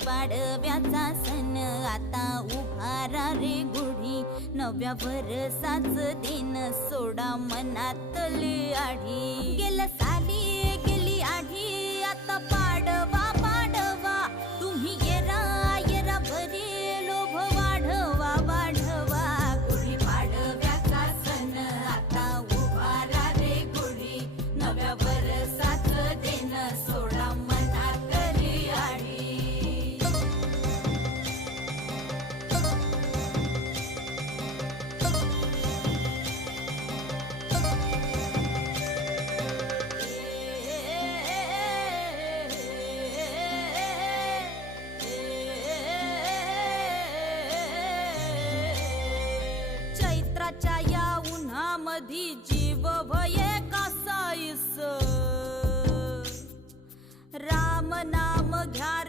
पाडव्याचा सण आता उभारा रे गुढी, नव्या वर्षाच दिन सोडा मनातली आढी. गेल्या साली गेली आढी, आता पाडवा पाडवा, तुम्ही येरा येरा भरी लोभ वाढवा वाढवा. गुढी पाडव्याचा सण आता उभारा रे गुढी, नव्या वर्षाच दिन सोडा मनातली आढी. चैत्राच्या या उन्हामधी जीव भये कासाईस, राम नाम घ्या रे